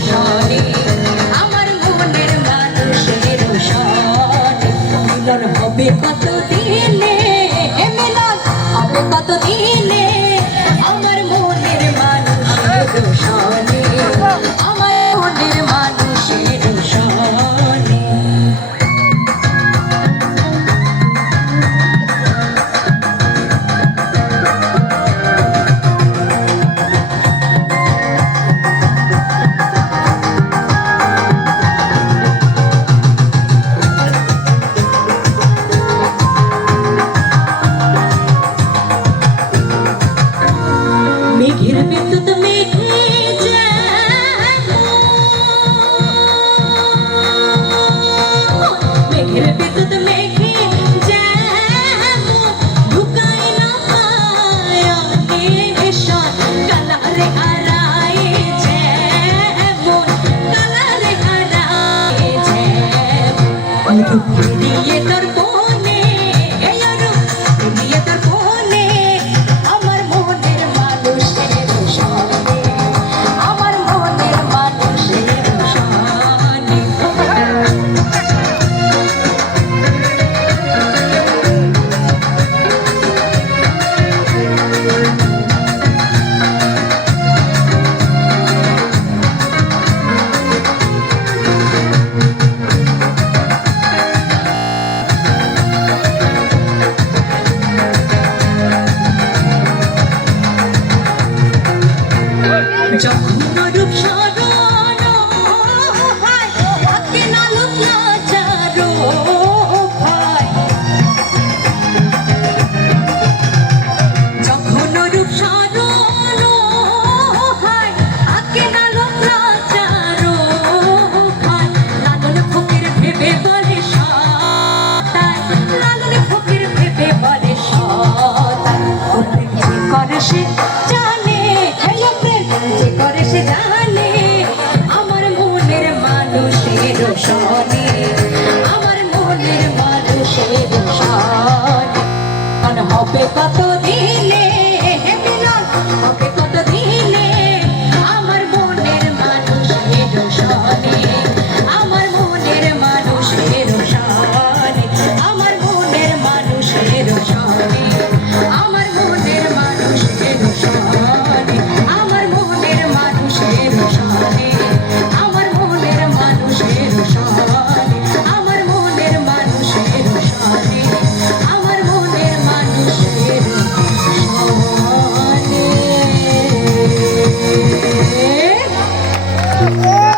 সনে আমার মনের মানুষের সনে মিলন হবে কত দিনে মিলন হবে কত দিনে আমার মনের মানুষের সনে আমার মনের মানুষের সনে মেঘের বিদ্যুৎ মেঘে মেঘের বিদ্যুৎ মেঘে ঢুকাই না পায় কালারে হারায় যেমন কালারে হারায় যেমন দিয়ে তোর বনে দিয়ে তোর বনে আমার মনের মানুষের সনে আমার মনের মানুষের সনে যখন রূপ